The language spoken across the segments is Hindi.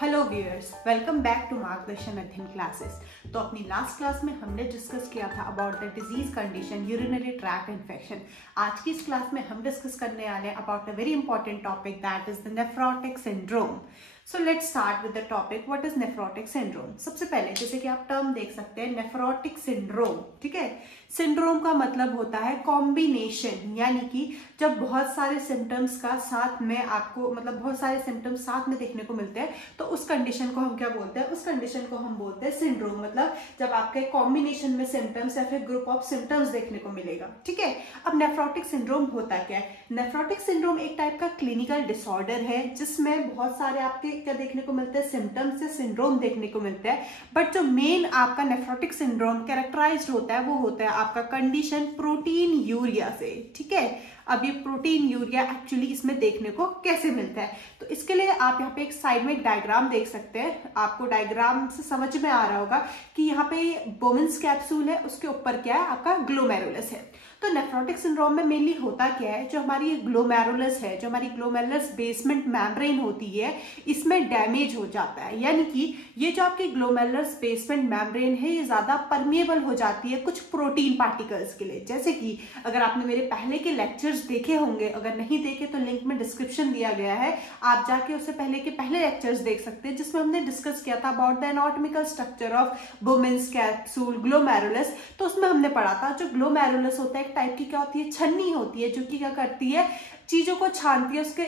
Hello viewers, welcome back to Margdarshan Adhyayan classes. तो अपनी लास्ट क्लास में हमने डिस्कस किया था about the disease condition urinary tract infection. आज की इस क्लास में हम डिस्कस करने वाले हैं about a very important topic, that is the nephrotic syndrome. So let's start with the topic, what is nephrotic syndrome. सबसे पहले जैसे कि आप टर्म देख सकते हैं नेफ्रोटिक सिंड्रोम, ठीक है। सिंड्रोम का मतलब होता है कॉम्बिनेशन, यानी कि जब बहुत सारे सिम्टम्स का साथ में आपको बहुत सारे सिम्टम्स साथ में देखने को मिलते हैं तो उस कंडीशन को हम क्या बोलते हैं, उस कंडीशन को हम बोलते हैं सिंड्रोम। मतलब जब आपके कॉम्बिनेशन में सिम्टम्स या फिर ग्रुप ऑफ सिम्टम्स देखने को मिलेगा, ठीक है। अब नेफ्रोटिक सिंड्रोम होता क्या है? नेफ्रोटिक सिंड्रोम एक टाइप का क्लिनिकल डिसऑर्डर है जिसमें बहुत सारे आपके क्या देखने को मिलते हैं, सिम्टम्स या सिंड्रोम देखने को मिलते हैं। बट जो मेन आपका नेफ्रोटिक सिंड्रोम कैरेक्टराइज्ड होता है वो होता है आपका कंडीशन प्रोटीन यूरिया से, ठीक है। अब ये प्रोटीन यूरिया एक्चुअली इसमें देखने को कैसे मिलता है, तो इसके लिए आप यहाँ पे एक साइड में एक डायग्राम देख सकते हैं। आपको डायग्राम से समझ में आ रहा होगा कि यहाँ पे बोमेन्स कैप्सूल है, उसके ऊपर क्या है आपका ग्लोमेरुलस है। तो नेफ्रोटिक सिंड्रोम में मेनली होता क्या है, जो हमारी ग्लोमेरुलस है, जो हमारी ग्लोमेरुलस बेसमेंट मेम्ब्रेन होती है, इसमें डैमेज हो जाता है। यानी कि ये जो आपकी ग्लोमेरुलस बेसमेंट मेम्ब्रेन है ये ज्यादा परमिएबल हो जाती है कुछ प्रोटीन पार्टिकल्स के लिए। जैसे कि अगर आपने मेरे पहले के लेक्चर्स देखे होंगे, अगर नहीं देखे तो लिंक में डिस्क्रिप्शन दिया गया है, आप जाके उससे पहले के पहले लेक्चर्स देख सकते हैं जिसमें हमने डिस्कस किया था about the anatomical structure of Bowman's capsule glomerulus. तो उसमें हमने पढ़ा था जो ग्लोमेरुलस होता है टाइप की क्या होती है, छन्नी होती है, जो कि क्या करती है, चीजों को छानती है उसके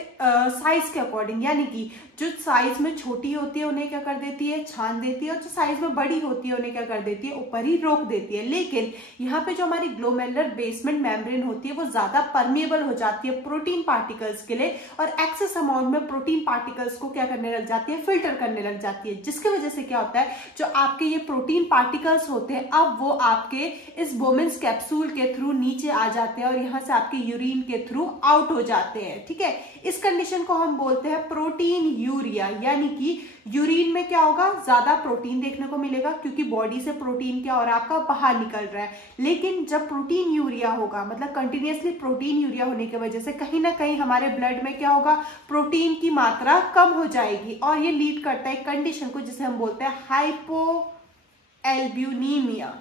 साइज के अकॉर्डिंग। यानी कि जो साइज में छोटी होती है उन्हें क्या कर देती है, छान देती है, और जो साइज में बड़ी होती है उन्हें क्या कर देती है, ऊपर ही रोक देती है। लेकिन यहाँ पे जो हमारी ग्लोमेरुलर बेसमेंट मेम्ब्रेन होती है वो ज्यादा परमिएबल हो जाती है प्रोटीन पार्टिकल्स के लिए, और एक्सेस अमाउंट में प्रोटीन पार्टिकल्स को क्या करने लग जाती है, फिल्टर करने लग जाती है। जिसकी वजह से क्या होता है, जो आपके ये प्रोटीन पार्टिकल्स होते हैं अब वो आपके इस बोमेन्स कैप्सूल के थ्रू नीचे आ जाते हैं और यहाँ से आपके यूरिन के थ्रू आउट हो जाते हैं, ठीक है। इस कंडीशन को हम बोलते हैं प्रोटीन यूरिया। यानी कि यूरिन में क्या होगा, ज्यादा प्रोटीन देखने को मिलेगा क्योंकि बॉडी से प्रोटीन क्या हो रहा है आपका बाहर निकल रहा है। लेकिन जब प्रोटीन यूरिया होगा, मतलब कंटिन्यूअसली प्रोटीन यूरिया होने की वजह से कहीं ना कहीं हमारे ब्लड में क्या होगा, प्रोटीन की मात्रा कम हो जाएगी, और ये लीड करता है कंडीशन को जिसे हम बोलते हैं हाइपो एल्ब्यूनीमिया,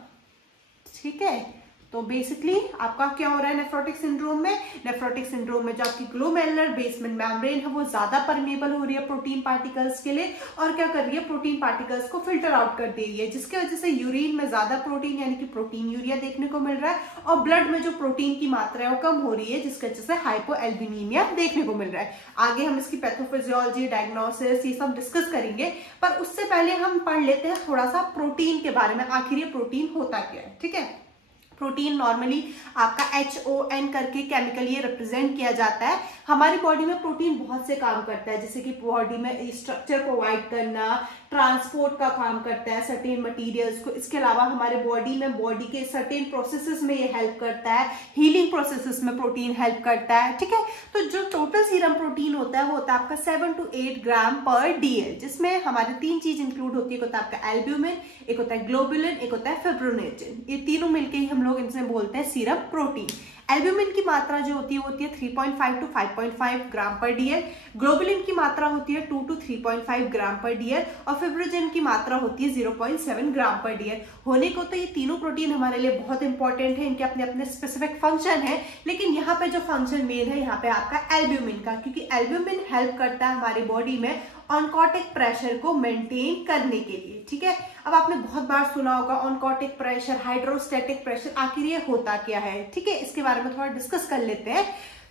ठीक है। तो बेसिकली आपका क्या हो रहा है नेफ्रोटिक सिंड्रोम में, नेफ्रोटिक सिंड्रोम में जो आपकी ग्लोमेरुलर बेसमेंट मेम्ब्रेन है वो ज्यादा परमिएबल हो रही है प्रोटीन पार्टिकल्स के लिए, और क्या कर रही है, प्रोटीन पार्टिकल्स को फिल्टर आउट कर दे रही है, जिसकी वजह से यूरिन में ज्यादा प्रोटीन यानी कि प्रोटीन यूरिया देखने को मिल रहा है, और ब्लड में जो प्रोटीन की मात्रा है वो कम हो रही है, जिसकी वजह से हाइपोएल्ब्यूनीमिया देखने को मिल रहा है। आगे हम इसकी पैथोफिजियोलॉजी, डायग्नोसिस ये सब डिस्कस करेंगे, पर उससे पहले हम पढ़ लेते हैं थोड़ा सा प्रोटीन के बारे में, आखिर ये प्रोटीन होता क्या है, ठीक है। प्रोटीन नॉर्मली आपका HON करके केमिकल ये रिप्रेजेंट किया जाता है। हमारी बॉडी में प्रोटीन बहुत से काम करता है, जैसे कि बॉडी में स्ट्रक्चर प्रोवाइड करना, ट्रांसपोर्ट का काम करता है सर्टेन मटेरियल्स को। इसके अलावा हमारे बॉडी में बॉडी के सर्टेन प्रोसेसेस में ये हेल्प करता है, हीलिंग प्रोसेसेस में प्रोटीन हेल्प करता है, ठीक है। तो जो टोटल सीरम प्रोटीन होता है वो होता है आपका 7 to 8 ग्राम पर DL, जिसमें हमारी 3 चीज इंक्लूड होती है। एक होता है आपका एल्ब्यूमिन, एक होता है ग्लोबुलिन, एक होता है फिब्रोनेक्टिन। ये तीनों मिलकर ही हम लोग इनसे बोलते हैं सीरम प्रोटीन। एल्ब्यूमिन की मात्रा जो होती है 3.5 to 5.5 ग्राम पर DL, ग्लोबुलिन की मात्रा होती है 2 to 3.5 ग्राम पर DL, और फिब्रोजन की मात्रा होती है 0.7 ग्राम पर DL। होने को तो ये तीनों प्रोटीन हमारे लिए बहुत इंपॉर्टेंट है, इनके अपने अपने स्पेसिफिक फंक्शन है, लेकिन यहाँ पे जो फंक्शन मेन है यहाँ पे आपका एल्ब्यूमिन का, क्योंकि एल्ब्यूमिन हेल्प करता है हमारी बॉडी में ऑनकोटिक प्रेशर को मेंटेन करने के लिए, ठीक है। अब आपने बहुत बार सुना होगा ऑनकोटिक प्रेशर, हाइड्रोस्टैटिक प्रेशर, आखिर ये होता क्या है, ठीक है। इसके बारे में थोड़ा डिस्कस कर लेते हैं।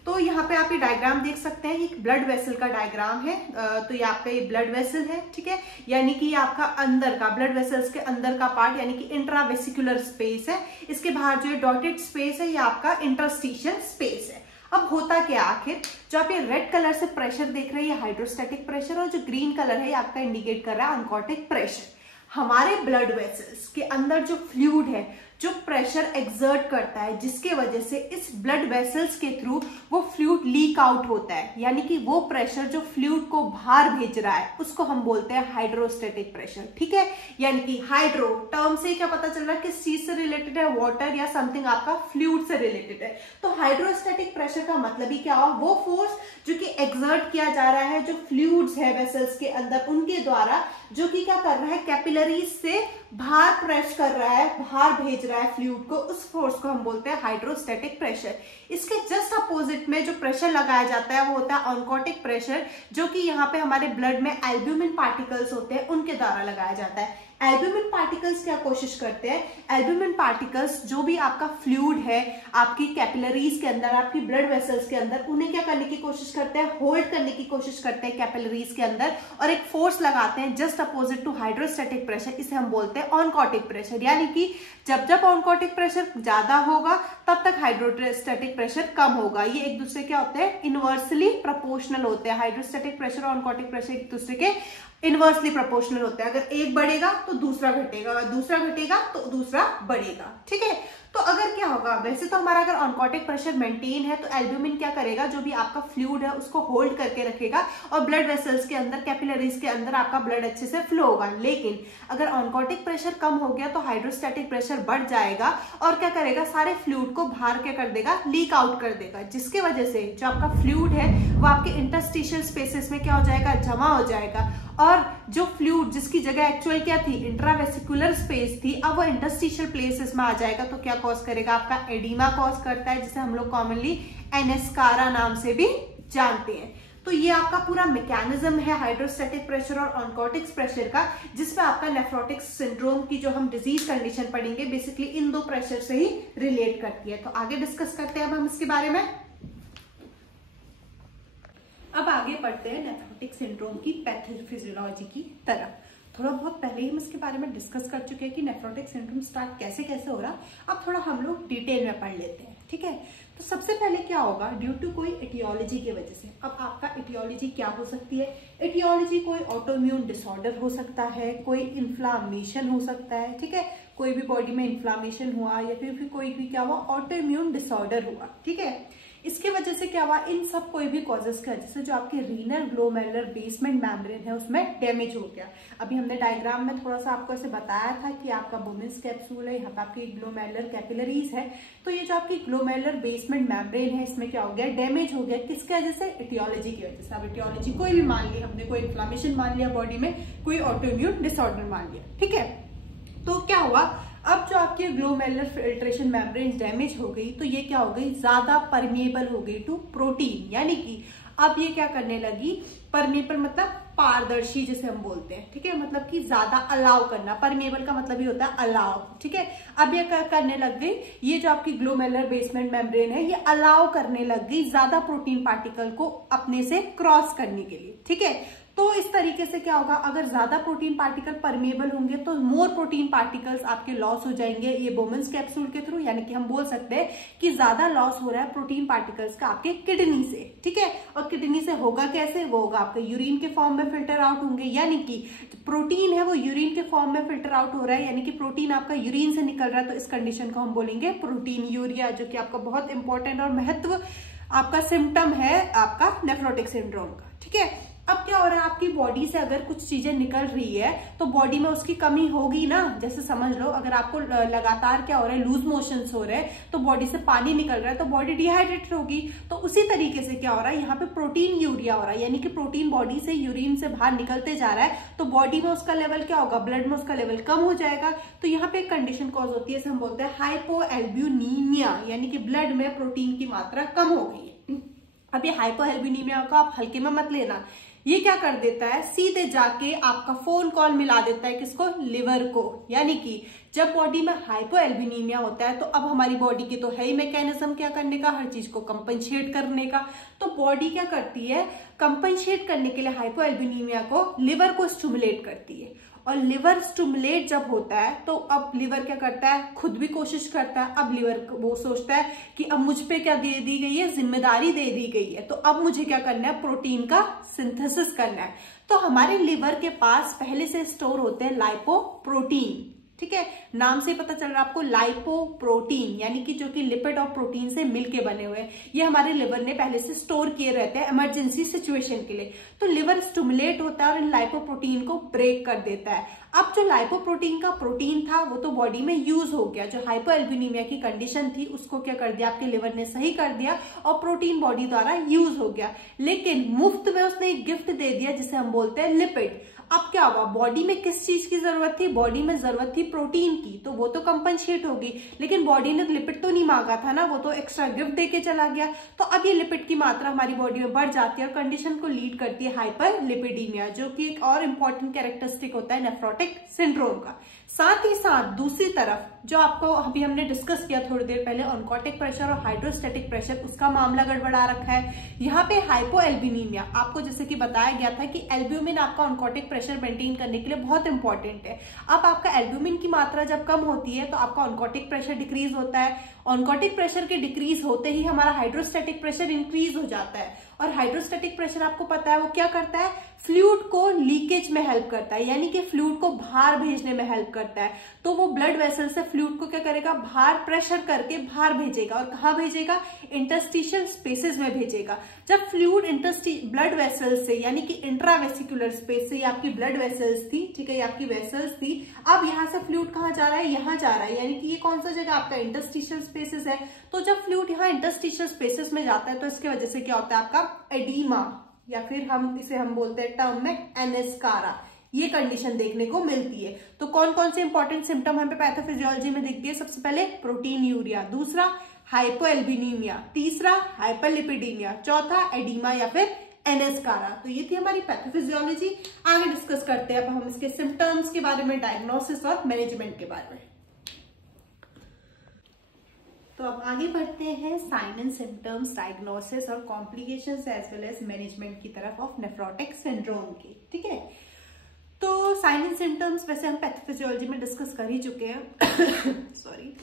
तो यहाँ पे आप ये डायग्राम देख सकते हैं, एक ब्लड वेसल का डायग्राम है। तो ये आपका ये ब्लड वेसल है, ठीक है, यानी कि आपका अंदर का ब्लड वेसल्स के अंदर का पार्ट यानी कि इंट्रावेसिकुलर स्पेस है। इसके बाहर जो डॉटेड स्पेस है ये आपका इंटरस्टिशियल स्पेस है। अब होता क्या आखिर, जो आप ये रेड कलर से प्रेशर देख रहे हैं ये हाइड्रोस्टैटिक प्रेशर, और जो ग्रीन कलर है ये आपका इंडिकेट कर रहा है ऑनकोटिक प्रेशर। हमारे ब्लड वेसल्स के अंदर जो फ्लूइड है, जो प्रेशर एक्सर्ट करता है, जिसके वजह से इस ब्लड वेसल्स के थ्रू वो फ्लूइड लीक आउट होता है, यानी कि वो प्रेशर जो फ्लूइड को बाहर भेज रहा है उसको हम बोलते हैं हाइड्रोस्टैटिक प्रेशर। ठीक है, यानी कि हाइड्रो टर्म से क्या पता चल रहा है किस चीज से रिलेटेड है, वाटर या समथिंग आपका फ्लूइड से रिलेटेड है। तो हाइड्रोस्टैटिक प्रेशर का मतलब ही क्या हुआ, वो फोर्स जो कि एक्सर्ट किया जा रहा है जो फ्लूइड्स है वेसल्स के अंदर उनके द्वारा, जो कि क्या कर रहा है कैपिलरीज से बाहर प्रेस कर रहा है, बाहर भेज रहा है फ्लूइड को, उस फोर्स को हम बोलते हैं हाइड्रोस्टैटिक प्रेशर। इसके जस्ट अपोजिट में जो प्रेशर लगाया जाता है वो होता है ऑनकोटिक प्रेशर, जो कि यहाँ पे हमारे ब्लड में एल्ब्यूमिन पार्टिकल्स होते हैं उनके द्वारा लगाया जाता है। एल्ब्यूमिन पार्टिकल्स क्या कोशिश करते हैं, एल्ब्यूमिन पार्टिकल्स जो भी आपका फ्लूइड है आपकी कैपिलरीज के अंदर, आपकी ब्लड वेसल्स के अंदर, उन्हें क्या करने की कोशिश करते हैं, होल्ड करने की कोशिश करते हैं कैपिलरीज के अंदर, और एक फोर्स लगाते हैं just opposite to hydrostatic pressure, इसे हम बोलते हैं ऑनकोटिक प्रेशर। यानी कि जब जब ऑनकोटिक प्रेशर ज्यादा होगा तब तक हाइड्रोस्टैटिक प्रेशर कम होगा। ये एक दूसरे क्या होते हैं, इनवर्सली प्रोपोर्शनल होते हैं। हाइड्रोस्टैटिक प्रेशर और ऑनकोटिक प्रेशर एक दूसरे के इनवर्सली प्रोपोर्शनल होते हैं। अगर एक बढ़ेगा तो दूसरा घटेगा, अगर दूसरा घटेगा तो दूसरा बढ़ेगा। ठीक है, तो अगर क्या होगा, वैसे तो हमारा अगर ऑनकोटिक प्रेशर मेंटेन है तो एल्ब्यूमिन क्या करेगा, जो भी आपका फ्लूइड है उसको होल्ड करके रखेगा और ब्लड वेसल्स के अंदर, कैपिलरीज के अंदर आपका ब्लड अच्छे से फ्लो होगा। लेकिन अगर ऑनकोटिक प्रेशर कम हो गया तो हाइड्रोस्टैटिक प्रेशर बढ़ जाएगा और क्या करेगा, सारे फ्लूइड को बाहर क्या कर देगा, लीक आउट कर देगा, जिसके वजह से जो आपका फ्लूइड है वो आपके इंटरस्टिशियल स्पेसेस में क्या हो जाएगा, जमा हो जाएगा। और जो फ्लूइड जिसकी जगह एक्चुअल क्या थी, इंट्रावेसिकुलर स्पेस थी, अब वो इंटरस्टिशियल प्लेसेस में आ जाएगा तो क्या कॉज करेगा, आपका एडिमा कॉज करता है, जिसे हम लोग कॉमनली एनेस्कारा नाम से भी जानते हैं। तो ये आपका पूरा मैकेनिज्म है हाइड्रोस्टैटिक प्रेशर और ऑनकोटिक प्रेशर का, जिसमें आपका नेफ्रोटिक सिंड्रोम की जो हम डिजीज कंडीशन पढ़ेंगे बेसिकली इन दो प्रेशर से ही रिलेट करती है। तो आगे डिस्कस करते हैं अब हम इसके बारे में। अब आगे बढ़ते हैं नेफ्रोटिक सिंड्रोम की पैथोफिजियोलॉजी की तरफ। थोड़ा बहुत पहले ही हम इसके बारे में डिस्कस कर चुके हैं कि नेफ्रोटिक सिंड्रोम स्टार्ट कैसे कैसे हो रहा। अब थोड़ा हम लोग डिटेल में पढ़ लेते हैं। ठीक है, तो सबसे पहले क्या होगा, ड्यू टू कोई एटियोलॉजी की वजह से। अब आपका एटियोलॉजी क्या हो सकती है, एटियोलॉजी कोई ऑटोइम्यून डिसऑर्डर हो सकता है, कोई इन्फ्लामेशन हो सकता है। ठीक है, कोई भी बॉडी में इन्फ्लामेशन हुआ या फिर कोई भी क्या हुआ, ऑटोइम्यून डिसऑर्डर हुआ। ठीक है, इसके वजह से क्या हुआ, इन सब कोई भी कॉजेस की वजह से जो आपके रीनल ग्लोमेरुलर बेसमेंट मेम्ब्रेन है उसमें डैमेज हो गया। अभी हमने डायग्राम में थोड़ा सा आपको ऐसे बताया था कि आपका बोमेंस कैप्सूल है, यहाँ पे आपकी ग्लोमेरुलर कैपिलरीज है, तो ये जो आपकी ग्लोमेरुलर बेसमेंट मेम्ब्रेन है इसमें क्या हो गया, डैमेज हो गया। किसकी वजह से, एटियोलॉजी की वजह से। अब एटियोलॉजी कोई भी मान ली हमने, कोई इन्फ्लामेशन मान लिया बॉडी में, कोई ऑटोइम्यून डिसऑर्डर मान लिया। ठीक है, तो क्या हुआ, अब जो आपकी ग्लोमेरुलर फिल्ट्रेशन मेम्ब्रेन डैमेज हो गई तो ये क्या हो गई, ज्यादा परमिएबल हो गई टू प्रोटीन, यानी कि अब ये क्या करने लगी, परमिएबल मतलब पारदर्शी जिसे हम बोलते हैं। ठीक है, मतलब कि ज्यादा अलाउ करना, परमिएबल का मतलब ही होता है अलाउ। ठीक है, अब ये करने लग गई, ये जो आपकी ग्लोमेरुलर बेसमेंट मेम्ब्रेन है ये अलाउ करने लग गई ज्यादा प्रोटीन पार्टिकल को अपने से क्रॉस करने के लिए। ठीक है, तो इस तरीके से क्या होगा, अगर ज्यादा प्रोटीन पार्टिकल परमेबल होंगे तो मोर प्रोटीन पार्टिकल्स आपके लॉस हो जाएंगे ये बोमेंस कैप्सूल के थ्रू। यानी कि हम बोल सकते हैं कि ज्यादा लॉस हो रहा है प्रोटीन पार्टिकल्स का आपके किडनी से। ठीक है, और किडनी से होगा कैसे, वो होगा आपके यूरिन के फॉर्म में फिल्टर आउट होंगे, यानी कि प्रोटीन है वो यूरिन के फॉर्म में फिल्टर आउट हो रहा है, यानी कि प्रोटीन आपका यूरिन से निकल रहा है। तो इस कंडीशन को हम बोलेंगे प्रोटीन यूरिया, जो कि आपका बहुत इंपॉर्टेंट और महत्व आपका सिम्टम है आपका नेफ्रोटिक सिंड्रोम का। ठीक है, अब क्या हो रहा है, आपकी बॉडी से अगर कुछ चीजें निकल रही है तो बॉडी में उसकी कमी होगी ना। जैसे समझ लो, अगर आपको लगातार क्या हो रहा है, लूज मोशंस हो रहे हैं तो बॉडी से पानी निकल रहा है तो बॉडी डिहाइड्रेटेड होगी। तो उसी तरीके से क्या हो रहा है, यहाँ पे प्रोटीन यूरिया हो रहा है, यानी कि प्रोटीन बॉडी से यूरिन से बाहर निकलते जा रहा है तो बॉडी में उसका लेवल क्या होगा, ब्लड में उसका लेवल कम हो जाएगा। तो यहाँ पे एक कंडीशन कॉज होती है, हम बोलते हैं हाइपोएल्ब्यूनीमिया, यानी कि ब्लड में प्रोटीन की मात्रा कम हो गई है। अब ये हाइपोएल्ब्यूनीमिया को आप हल्के में मत लेना, ये क्या कर देता है, सीधे जाके आपका फोन कॉल मिला देता है किसको, लिवर को। यानी कि जब बॉडी में हाइपोएल्ब्यूनीमिया होता है तो अब हमारी बॉडी की तो है ही मैकेनिज्म क्या करने का, हर चीज को कंपनसेट करने का। तो बॉडी क्या करती है, कंपनसेट करने के लिए हाइपोएल्ब्यूनीमिया को लिवर को स्टिमुलेट करती है। और लिवर स्टिमुलेट जब होता है तो अब लिवर क्या करता है, खुद भी कोशिश करता है। अब लिवर वो सोचता है कि अब मुझ पे क्या दे दी गई है, जिम्मेदारी दे दी गई है, तो अब मुझे क्या करना है, प्रोटीन का सिंथेसिस करना है। तो हमारे लिवर के पास पहले से स्टोर होते हैं लाइपोप्रोटीन। ठीक है, नाम से पता चल रहा है आपको, लाइपोप्रोटीन, यानी कि जो कि लिपिड और प्रोटीन से मिलके बने हुए हैं। ये हमारे लिवर ने पहले से स्टोर किए रहते हैं इमरजेंसी सिचुएशन के लिए। तो लिवर स्टिमुलेट होता है और इन लाइपोप्रोटीन को ब्रेक कर देता है। अब जो लाइपोप्रोटीन का प्रोटीन था वो तो बॉडी में यूज हो गया, जो हाइपोएल्बिनीमिया की कंडीशन थी उसको क्या कर दिया आपके लिवर ने, सही कर दिया, और प्रोटीन बॉडी द्वारा यूज हो गया। लेकिन मुफ्त में उसने एक गिफ्ट दे दिया जिसे हम बोलते हैं लिपिड। अब क्या हुआ, बॉडी में किस चीज की जरूरत थी, बॉडी में जरूरत थी प्रोटीन की, तो वो तो कंपनसेट होगी, लेकिन बॉडी ने लिपिड तो नहीं मांगा था ना, वो तो एक्स्ट्रा गिफ्ट देके चला गया। तो अब ये लिपिड की मात्रा हमारी बॉडी में बढ़ जाती है और कंडीशन को लीड करती है हाइपरलिपिडीमिया, जो कि एक और इंपॉर्टेंट कैरेक्टरिस्टिक होता है नेफ्रोटिक सिंड्रोम का। साथ ही साथ दूसरी तरफ जो आपको अभी हमने डिस्कस किया थोड़ी देर पहले, ऑनकोटिक प्रेशर और हाइड्रोस्टेटिक प्रेशर, उसका मामला गड़बड़ा रखा है। यहाँ पे हाइपोएल्बिनीमिया, आपको जैसे कि बताया गया था कि एल्ब्यूमिन आपका ऑनकोटिक प्रेशर मेंटेन करने के लिए बहुत इंपॉर्टेंट है। अब आपका एल्ब्यूमिन की मात्रा जब कम होती है तो आपका ऑनकोटिक प्रेशर डिक्रीज होता है। ऑनकोटिक प्रेशर के डिक्रीज होते ही हमारा हाइड्रोस्टेटिक प्रेशर इंक्रीज हो जाता है, और हाइड्रोस्टेटिक प्रेशर आपको पता है वो क्या करता है, फ्लूइड को लीकेज में हेल्प करता है, यानी कि फ्लूइड को बाहर भेजने में हेल्प करता है। तो वो ब्लड वेसल से फ्लूइड को क्या करेगा, बाहर प्रेशर करके बाहर भेजेगा, और कहाँ भेजेगा, इंटरस्टिशियल स्पेसेस में भेजेगा। जब फ्लूइड ब्लड वेसल से, यानी कि इंट्रावेसिकुलर स्पेस से, ये आपकी ब्लड वेसल्स थी, ठीक है, ये आपकी वेसल्स थी, अब यहाँ से फ्लूइड कहाँ जा रहा है, यहाँ जा रहा है, यानी कि ये कौन सा जगह आपका इंटरस्टिशियल स्पेसेस है। तो जब फ्लूइड यहाँ इंटरस्टिशियल स्पेसेस में जाता है तो इसके वजह से क्या होता है आपका एडीमा, या फिर हम बोलते हैं टर्म में एनेस्कारा, ये कंडीशन देखने को मिलती है। तो कौन कौन से इंपॉर्टेंट सिम्टम हमें पैथोफिजियोलॉजी में दिखती है, सबसे पहले प्रोटीन यूरिया, दूसरा हाइपोएल्बिनीमिया, तीसरा हाइपरलिपिडीमिया, चौथा एडीमा या फिर एनेस्कारा। तो ये थी हमारी पैथोफिजियोलॉजी। आगे डिस्कस करते हैं अब हम इसके सिम्टम्स के बारे में, डायग्नोसिस और मैनेजमेंट के बारे में। तो अब आगे बढ़ते हैं साइन एंड सिम्टम्स, डायग्नोसिस और complications as well as management की तरफ ऑफ नेफ्रोटिक सिंड्रोम की, ठीक है। तो साइन एंड सिम्टम्स वैसे हम पैथोफिजियोलॉजी में डिस्कस कर ही चुके हैं सॉरी,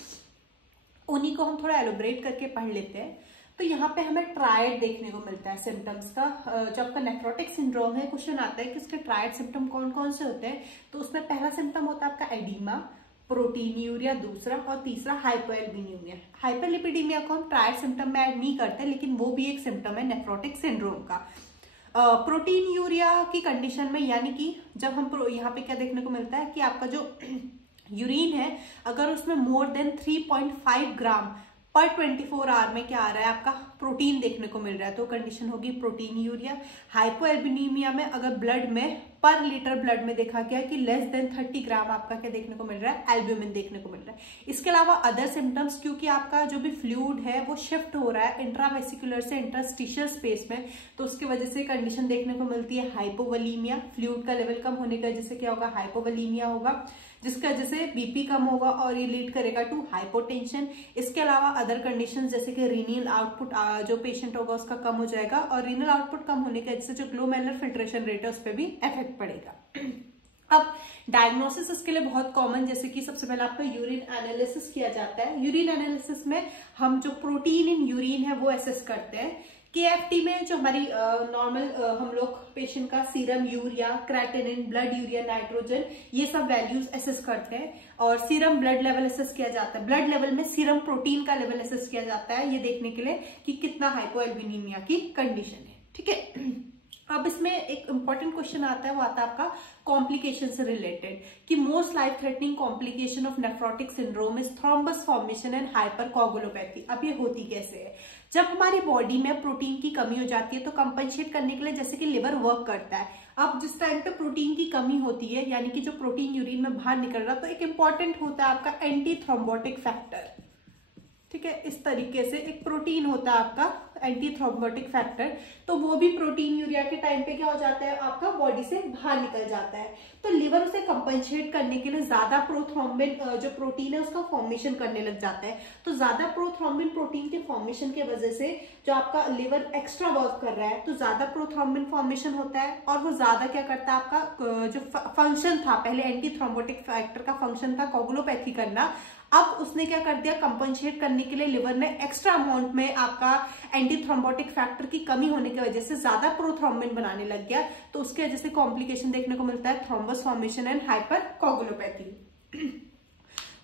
उन्हीं को हम थोड़ा एलोबरेट करके पढ़ लेते हैं। तो यहाँ पे हमें ट्रायड देखने को मिलता है सिम्टम्स का। जब आपका नेफ्रोटिक सिंड्रोम है, क्वेश्चन आता है कि उसके ट्रायड सिम्टम कौन कौन से होते हैं। तो उसमें पहला सिम्टम होता है आपका एडीमा, प्रोटीन यूरिया दूसरा, और तीसरा हाइपोएल्बिनीमिया। हाइपरलिपिडीमिया को हम ट्रायड सिम्टम में ऐड नहीं करते, लेकिन वो भी एक सिम्टम है नेफ्रोटिक सिंड्रोम का। प्रोटीन यूरिया की कंडीशन में, यानी कि जब हम यहाँ पे क्या देखने को मिलता है कि आपका जो यूरिन है, अगर उसमें मोर देन 3.5 ग्राम पर 24 आवर में क्या आ रहा है आपका प्रोटीन देखने को मिल रहा है, तो कंडीशन होगी प्रोटीन यूरिया। हाइपोएल्बिनीमिया में अगर ब्लड में पर लीटर ब्लड में देखा गया कि लेस देन 30 ग्राम आपका क्या देखने को मिल रहा है, एल्ब्यूमिन देखने को मिल रहा है। इसके अलावा अदर सिम्टम्स, क्योंकि आपका जो भी फ्लूइड है वो शिफ्ट हो रहा है इंट्रावेसिकुलर से इंटरस्टिशियल स्पेस में, तो उसकी वजह से कंडीशन देखने को मिलती है हाइपोवोलीमिया। फ्लूइड का लेवल कम होने की वजह से क्या होगा, हाइपोवोलीमिया होगा, जिसकी वजह से बीपी कम होगा और ये लीड करेगा टू हाइपोटेंशन। इसके अलावा अदर कंडीशंस जैसे कि रीनल आउटपुट जो पेशेंट होगा उसका कम हो जाएगा, और रीनल आउटपुट कम होने की वजह से जो ग्लोमेरुलर फिल्ट्रेशन रेट है उस पर भी इफेक्ट पड़ेगा। अब डायग्नोसिस इसके लिए बहुत कॉमन, जैसे कि सबसे पहले आपका यूरिन एनालिसिस किया जाता है। यूरिन एनालिसिस में हम जो प्रोटीन इन यूरिन है वो एसेस करते हैं। केएफटी में जो हमारी नॉर्मल हम लोग पेशेंट का serum urea, creatinine, blood urea, nitrogen, ये सब वैल्यूज एसेस करते हैं, और सीरम ब्लड लेवल एसेस किया जाता है। ब्लड लेवल में सीरम प्रोटीन का लेवल एसेस किया जाता है, ये देखने के लिए कि कितना हाइपोएल्बिनीमिया की कंडीशन है, ठीक है। अब इसमें एक इंपॉर्टेंट क्वेश्चन आता है, वो आता है आपका कॉम्प्लिकेशन से रिलेटेड, कि most life threatening complication of nephrotic syndrome is thrombus formation and hypercoagulopathy. अब ये होती कैसे है, जब हमारी बॉडी में प्रोटीन की कमी हो जाती है तो कंपनसेट करने के लिए जैसे कि लिवर वर्क करता है। अब जिस टाइम पे प्रोटीन की कमी होती है, यानी कि जो प्रोटीन यूरिन में बाहर निकल रहा, तो एक इंपॉर्टेंट होता है आपका एंटी थ्रोम्बोटिक फैक्टर, ठीक है। इस तरीके से एक प्रोटीन होता है आपका एंटी थ्रोम्बोटिक फैक्टर, तो वो भी प्रोटीन यूरिया के टाइम पे क्या हो जाता है आपका बॉडी से बाहर निकल जाता है। तो लिवर उसे कंपनसेट करने के लिए ज्यादा प्रोथ्रोम्बिन जो प्रोटीन है उसका फॉर्मेशन करने लग जाता है। तो ज्यादा प्रोथ्रोम्बिन प्रोटीन के फॉर्मेशन की वजह से जो आपका लिवर एक्स्ट्रा वर्क कर रहा है, तो ज्यादा प्रोथ्रोम्बिन फॉर्मेशन होता है, और वो ज्यादा क्या करता है आपका जो फंक्शन था पहले एंटी थ्रोम्बोटिक फैक्टर का फंक्शन था कोगुलोपैथी करना, अब उसने क्या कर दिया, कंपनसेट करने के लिए लिवर ने एक्स्ट्रा अमाउंट में आपका एंटी थ्रोम्बोटिक फैक्टर की कमी होने की वजह से ज्यादा प्रोथ्रोम्बिन बनाने लग गया, तो उसके वजह से कॉम्प्लिकेशन देखने को मिलता है थ्रोम्बस फॉर्मेशन एंड हाइपरकोगुलोपैथी।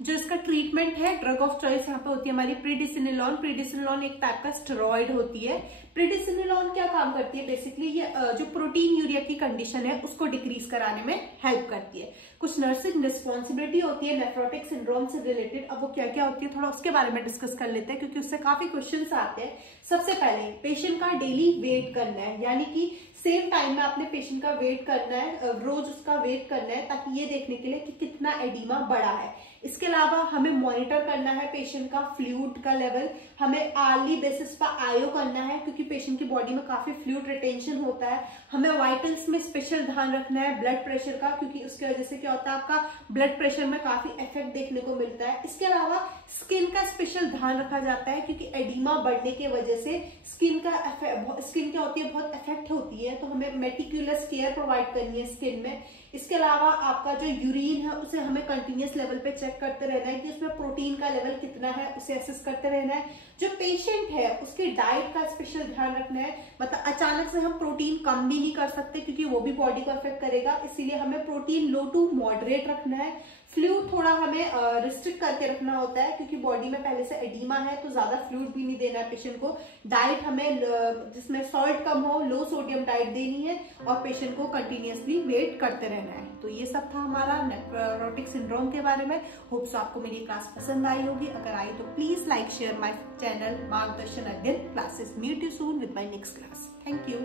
जो इसका ट्रीटमेंट है, ड्रग ऑफ चॉइस यहाँ पे होती है हमारी प्रीडिसिनिलॉन। प्रीडिसिनिलॉन एक टाइप का स्टेरॉइड होती है। प्रीडिसिनिलॉन क्या काम करती है, बेसिकली ये जो प्रोटीन यूरिया की कंडीशन है उसको डिक्रीज कराने में हेल्प करती है। कुछ नर्सिंग रिस्पॉन्सिबिलिटी होती है नेफ्रोटिक सिंड्रोम से रिलेटेड। अब वो क्या क्या होती है थोड़ा उसके बारे में डिस्कस कर लेते हैं, क्योंकि उससे काफी क्वेश्चंस आते हैं। सबसे पहले पेशेंट का डेली वेट करना है, यानी कि सेम टाइम में आपने पेशेंट का वेट करना है, रोज उसका वेट करना है, ताकि ये देखने के लिए कि कितना एडिमा बढ़ा है। इसके अलावा हमें मॉनिटर करना है पेशेंट का फ्लूइड का लेवल। हमें आर्ली बेसिस पर आईओ करना है, क्योंकि पेशेंट की बॉडी में काफी फ्लूइड रिटेंशन होता है। हमें वाइटल्स में स्पेशल ध्यान रखना है, ब्लड प्रेशर का, क्योंकि उसकी वजह से क्या होता है आपका ब्लड प्रेशर में काफी इफेक्ट देखने को मिलता है। इसके अलावा स्किन का स्पेशल ध्यान रखा जाता है, क्योंकि एडिमा बढ़ने की वजह से स्किन क्या होती है, बहुत इफेक्ट होती है, तो हमें मेटिकुलस केयर प्रोवाइड करनी है स्किन में। इसके अलावा आपका जो यूरिन है उसे हमें कंटिन्यूस लेवल पे चेक करते रहना है कि उसमें प्रोटीन का लेवल कितना है, उसे एसेस करते रहना है। जो पेशेंट है उसकी डाइट का स्पेशल ध्यान रखना है, मतलब अचानक से हम प्रोटीन कम भी नहीं कर सकते, क्योंकि वो भी बॉडी को अफेक्ट करेगा, इसीलिए हमें प्रोटीन लो टू मॉडरेट रखना है। फ्लूइड थोड़ा हमें रिस्ट्रिक्ट करके रखना होता है, क्योंकि बॉडी में पहले से एडिमा है, तो ज्यादा फ्लूइड भी नहीं देना है पेशेंट को। डाइट हमें जिसमें सॉल्ट कम हो, लो सोडियम डाइट देनी है, और पेशेंट को कंटिन्यूअसली वेट करते रहना है। तो ये सब था हमारा नेफ्रोटिक सिंड्रोम के बारे में। होप सो आपको मेरी क्लास पसंद आई होगी। अगर आई तो please like share my channel Margdarshan Adhyayan classes. Meet you soon with my next class. Thank you.